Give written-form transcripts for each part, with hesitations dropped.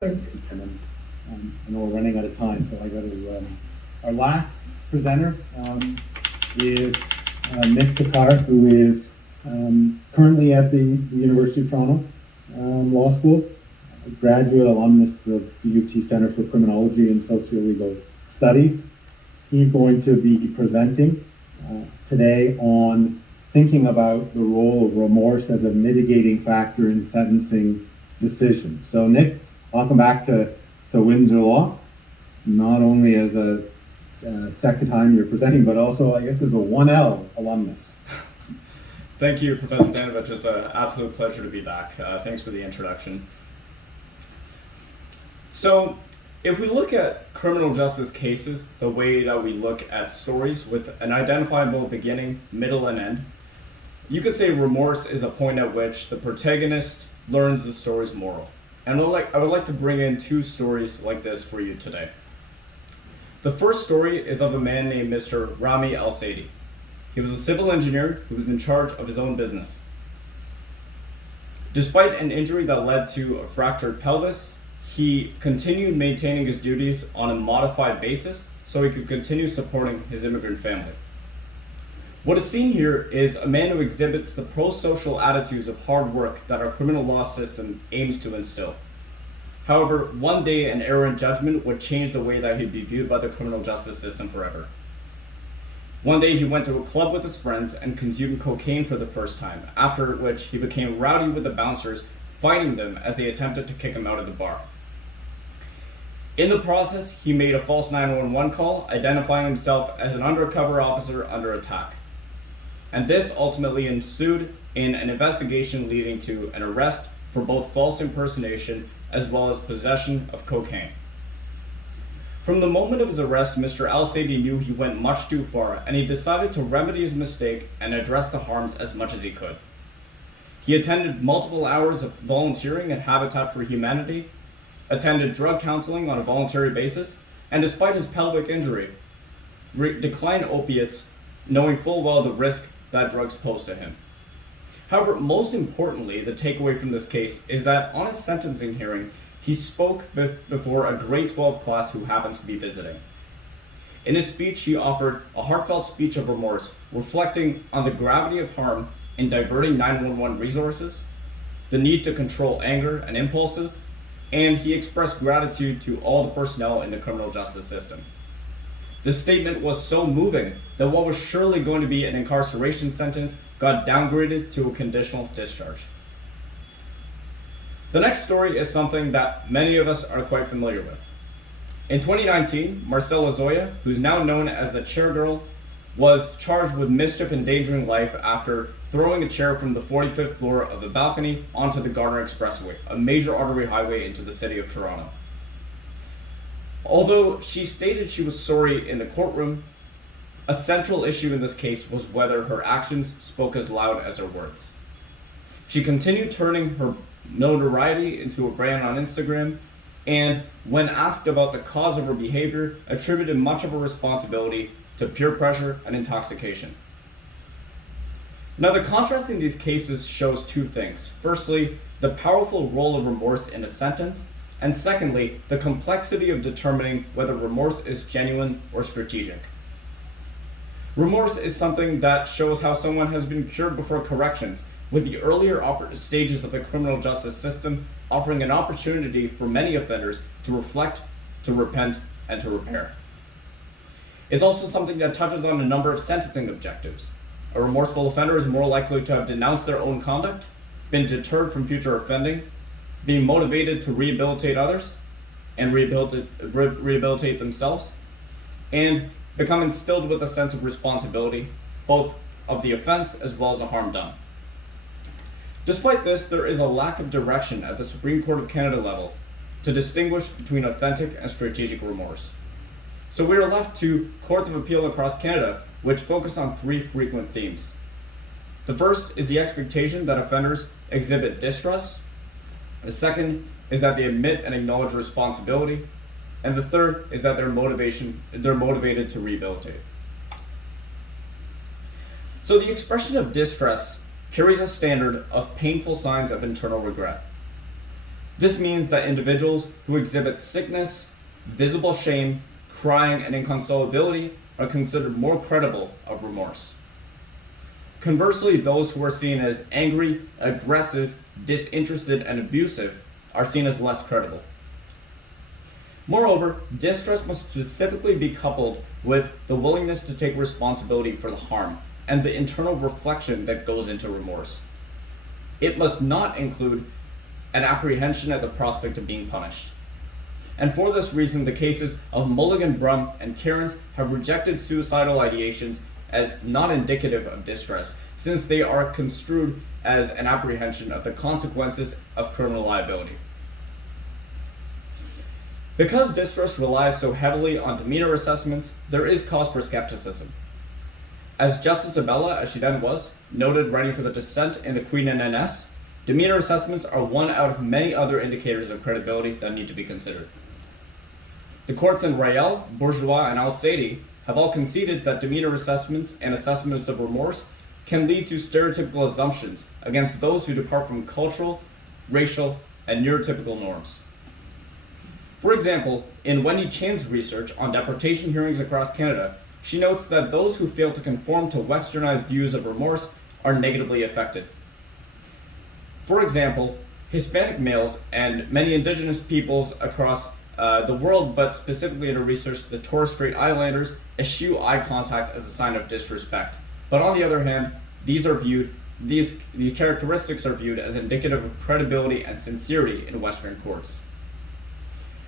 And I know we're running out of time, so I got to. Our last presenter is Nik Khakhar, who is currently at the University of Toronto Law School, a graduate alumnus of the U of T Center for Criminology and Socio-Legal Studies. He's going to be presenting today on thinking about the role of remorse as a mitigating factor in sentencing decisions. So, Nik, welcome back to Windsor Law, not only as a second time you're presenting, but also, I guess, as a 1L alumnus. Thank you, Professor Danovich. It's an absolute pleasure to be back. Thanks for the introduction. So, if we look at criminal justice cases the way that we look at stories with an identifiable beginning, middle, and end, you could say remorse is a point at which the protagonist learns the story's moral. And I would like to bring in two stories like this for you today. The first story is of a man named Mr. Rami Al-Saidi. He was a civil engineer who was in charge of his own business. Despite an injury that led to a fractured pelvis, he continued maintaining his duties on a modified basis so he could continue supporting his immigrant family. What is seen here is a man who exhibits the pro-social attitudes of hard work that our criminal law system aims to instill. However, one day an error in judgment would change the way that he'd be viewed by the criminal justice system forever. One day he went to a club with his friends and consumed cocaine for the first time, after which he became rowdy with the bouncers, fighting them as they attempted to kick him out of the bar. In the process, he made a false 911 call, identifying himself as an undercover officer under attack. And this ultimately ensued in an investigation leading to an arrest for both false impersonation as well as possession of cocaine. From the moment of his arrest, Mr. Al-Saidi knew he went much too far, and he decided to remedy his mistake and address the harms as much as he could. He attended multiple hours of volunteering at Habitat for Humanity, attended drug counseling on a voluntary basis, and despite his pelvic injury, declined opiates, knowing full well the risk that drugs pose to him. However, most importantly, the takeaway from this case is that on his sentencing hearing, he spoke before a grade 12 class who happened to be visiting. In his speech, he offered a heartfelt speech of remorse, reflecting on the gravity of harm in diverting 911 resources, the need to control anger and impulses, and he expressed gratitude to all the personnel in the criminal justice system. This statement was so moving that what was surely going to be an incarceration sentence got downgraded to a conditional discharge. The next story is something that many of us are quite familiar with. In 2019, Marcela Zoya, who's now known as the chair girl, was charged with mischief endangering life after throwing a chair from the 45th floor of a balcony onto the Gardiner Expressway, a major artery highway into the city of Toronto. Although she stated she was sorry in the courtroom, a central issue in this case was whether her actions spoke as loud as her words. She continued turning her notoriety into a brand on Instagram, and when asked about the cause of her behavior, attributed much of her responsibility to peer pressure and intoxication. Now, the contrast in these cases shows two things. Firstly, the powerful role of remorse in a sentence, and secondly, the complexity of determining whether remorse is genuine or strategic. Remorse is something that shows how someone has been cured before corrections, with the earlier stages of the criminal justice system offering an opportunity for many offenders to reflect, to repent, and to repair. It's also something that touches on a number of sentencing objectives. A remorseful offender is more likely to have denounced their own conduct, been deterred from future offending, being motivated to rehabilitate others, and rehabilitate themselves, and become instilled with a sense of responsibility, both of the offense as well as the harm done. Despite this, there is a lack of direction at the Supreme Court of Canada level to distinguish between authentic and strategic remorse. So we are left to courts of appeal across Canada, which focus on three frequent themes. The first is the expectation that offenders exhibit distrust. The second is that they admit and acknowledge responsibility. And the third is that they're motivated to rehabilitate. So the expression of distress carries a standard of painful signs of internal regret. This means that individuals who exhibit sickness, visible shame, crying, and inconsolability are considered more credible of remorse. Conversely, those who are seen as angry, aggressive, disinterested, and abusive are seen as less credible. Moreover, distress must specifically be coupled with the willingness to take responsibility for the harm and the internal reflection that goes into remorse. It must not include an apprehension at the prospect of being punished. And for this reason, the cases of Mulligan, Brum, and Cairns have rejected suicidal ideations as not indicative of distress, since they are construed as an apprehension of the consequences of criminal liability. Because distress relies so heavily on demeanor assessments, there is cause for skepticism. As Justice Abella, as she then was, noted writing for the dissent in the Queen and NS, demeanor assessments are one out of many other indicators of credibility that need to be considered. The courts in Rael, Bourgeois, and Al-Saidi have all conceded that demeanor assessments and assessments of remorse can lead to stereotypical assumptions against those who depart from cultural, racial, and neurotypical norms. For example, in Wendy Chan's research on deportation hearings across Canada, she notes that those who fail to conform to westernized views of remorse are negatively affected. For example, Hispanic males and many indigenous peoples across the world, but specifically in her research, the Torres Strait Islanders, eschew eye contact as a sign of disrespect. But on the other hand, these characteristics are viewed as indicative of credibility and sincerity in Western courts.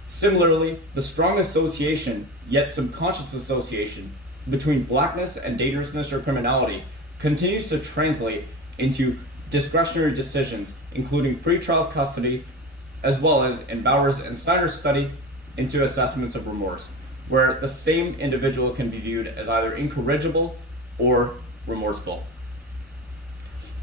Similarly, the strong association, yet subconscious association, between blackness and dangerousness or criminality continues to translate into discretionary decisions, including pretrial custody, as well as in Bowers and Steiner's study into assessments of remorse, where the same individual can be viewed as either incorrigible or remorseful.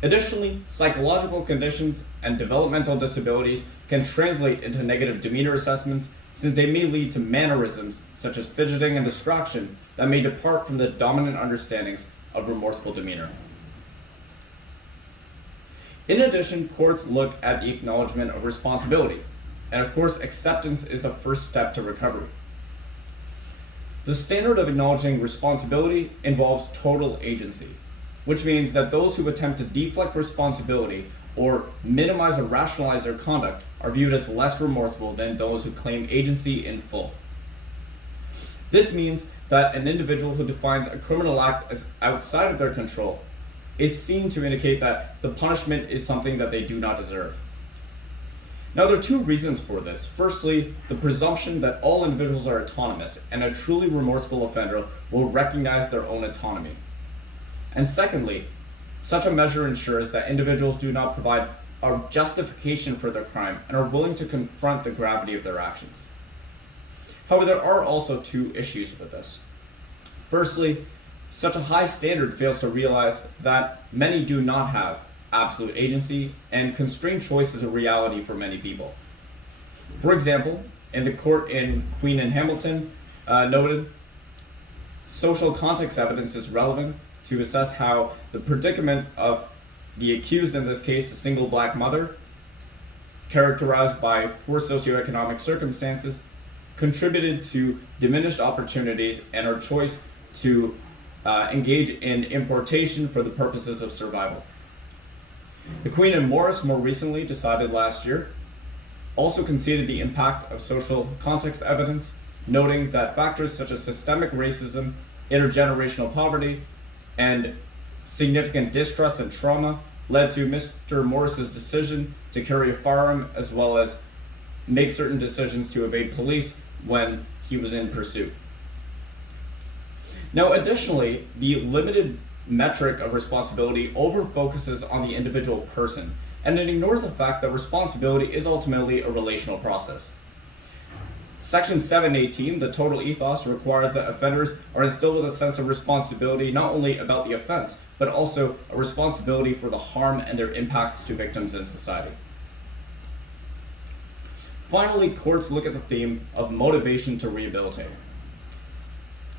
Additionally, psychological conditions and developmental disabilities can translate into negative demeanor assessments, since they may lead to mannerisms such as fidgeting and distraction that may depart from the dominant understandings of remorseful demeanor. In addition, courts look at the acknowledgement of responsibility, and of course, acceptance is the first step to recovery. The standard of acknowledging responsibility involves total agency, which means that those who attempt to deflect responsibility or minimize or rationalize their conduct are viewed as less remorseful than those who claim agency in full. This means that an individual who defines a criminal act as outside of their control is seen to indicate that the punishment is something that they do not deserve. Now, there are two reasons for this. Firstly, the presumption that all individuals are autonomous and a truly remorseful offender will recognize their own autonomy. And secondly, such a measure ensures that individuals do not provide a justification for their crime and are willing to confront the gravity of their actions. However, there are also two issues with this. Firstly, such a high standard fails to realize that many do not have absolute agency, and constrained choice is a reality for many people. For example, in the court in Queen and Hamilton noted, social context evidence is relevant to assess how the predicament of the accused, in this case a single black mother, characterized by poor socioeconomic circumstances, contributed to diminished opportunities and her choice to engage in importation for the purposes of survival. The Queen and Morris more recently decided last year also conceded the impact of social context evidence, noting that factors such as systemic racism, intergenerational poverty, and significant distrust and trauma led to Mr. Morris's decision to carry a firearm, as well as make certain decisions to evade police when he was in pursuit. Now, additionally, the limited metric of responsibility over-focuses on the individual person, and it ignores the fact that responsibility is ultimately a relational process. Section 718, the total ethos, requires that offenders are instilled with a sense of responsibility not only about the offense, but also a responsibility for the harm and their impacts to victims and society. Finally, courts look at the theme of motivation to rehabilitate.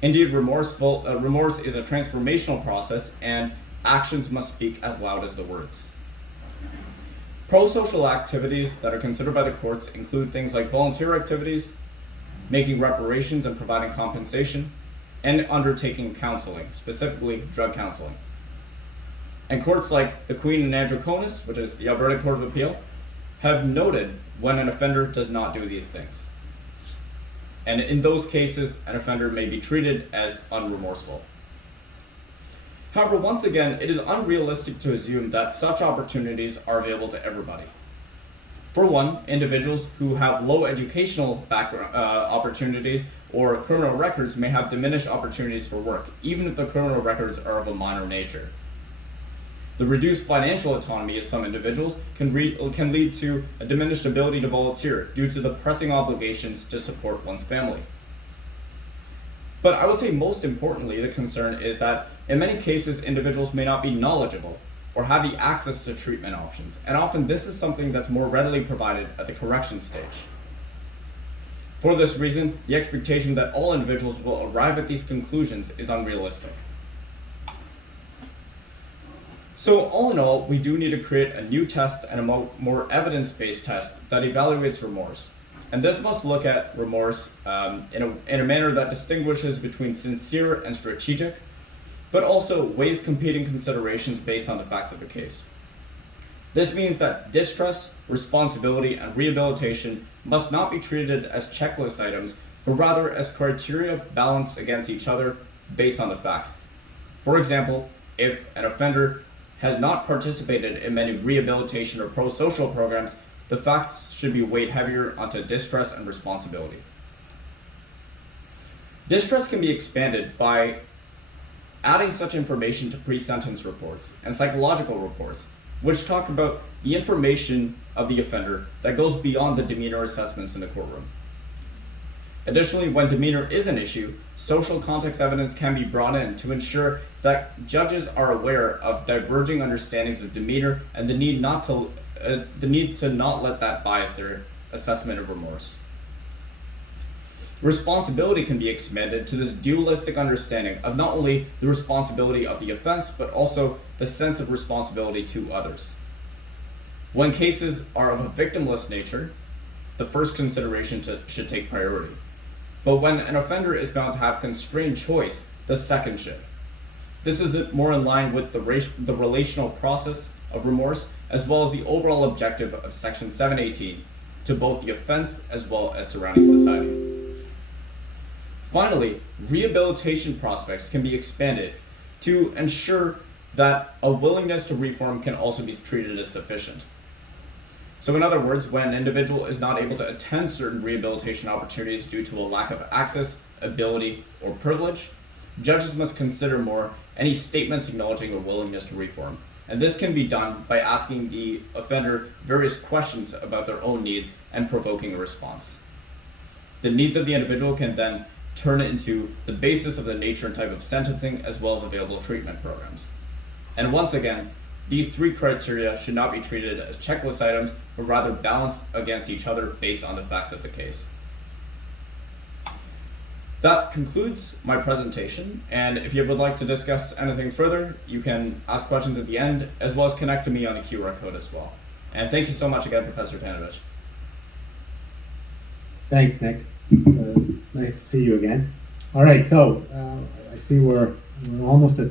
Indeed, remorse is a transformational process, and actions must speak as loud as the words. Pro-social activities that are considered by the courts include things like volunteer activities, making reparations and providing compensation, and undertaking counseling, specifically drug counseling. And courts like the Queen and Androconis, which is the Alberta Court of Appeal, have noted when an offender does not do these things. And in those cases, an offender may be treated as unremorseful. However, once again, it is unrealistic to assume that such opportunities are available to everybody. For one, individuals who have low educational background opportunities or criminal records may have diminished opportunities for work, even if the criminal records are of a minor nature. The reduced financial autonomy of some individuals can lead to a diminished ability to volunteer due to the pressing obligations to support one's family. But I would say most importantly, the concern is that in many cases, individuals may not be knowledgeable or have the access to treatment options, and often this is something that's more readily provided at the correction stage. For this reason, the expectation that all individuals will arrive at these conclusions is unrealistic. So all in all, we do need to create a new test and a more evidence-based test that evaluates remorse. And this must look at remorse in a manner that distinguishes between sincere and strategic, but also weighs competing considerations based on the facts of the case. This means that distress, responsibility, and rehabilitation must not be treated as checklist items, but rather as criteria balanced against each other based on the facts. For example, if an offender has not participated in many rehabilitation or pro-social programs, the facts should be weighed heavier onto distress and responsibility. Distress can be expanded by adding such information to pre-sentence reports and psychological reports, which talk about the information of the offender that goes beyond the demeanor assessments in the courtroom. Additionally, when demeanor is an issue, social context evidence can be brought in to ensure that judges are aware of diverging understandings of demeanor and the need to not let that bias their assessment of remorse. Responsibility can be expanded to this dualistic understanding of not only the responsibility of the offense, but also the sense of responsibility to others. When cases are of a victimless nature, the first consideration should take priority. But when an offender is found to have constrained choice, the second should. This is more in line with the relational process of remorse, as well as the overall objective of Section 718 to both the offense as well as surrounding society. Finally, rehabilitation prospects can be expanded to ensure that a willingness to reform can also be treated as sufficient. So in other words, when an individual is not able to attend certain rehabilitation opportunities due to a lack of access, ability, or privilege, judges must consider more any statements acknowledging a willingness to reform. And this can be done by asking the offender various questions about their own needs and provoking a response. The needs of the individual can then turn into the basis of the nature and type of sentencing, as well as available treatment programs. And once again, these three criteria should not be treated as checklist items, but rather balanced against each other based on the facts of the case. That concludes my presentation, and if you would like to discuss anything further, you can ask questions at the end, as well as connect to me on the QR code as well. And thank you so much again, Professor Panovich. Thanks, Nick. It's nice to see you again. All right, so I see we're almost at the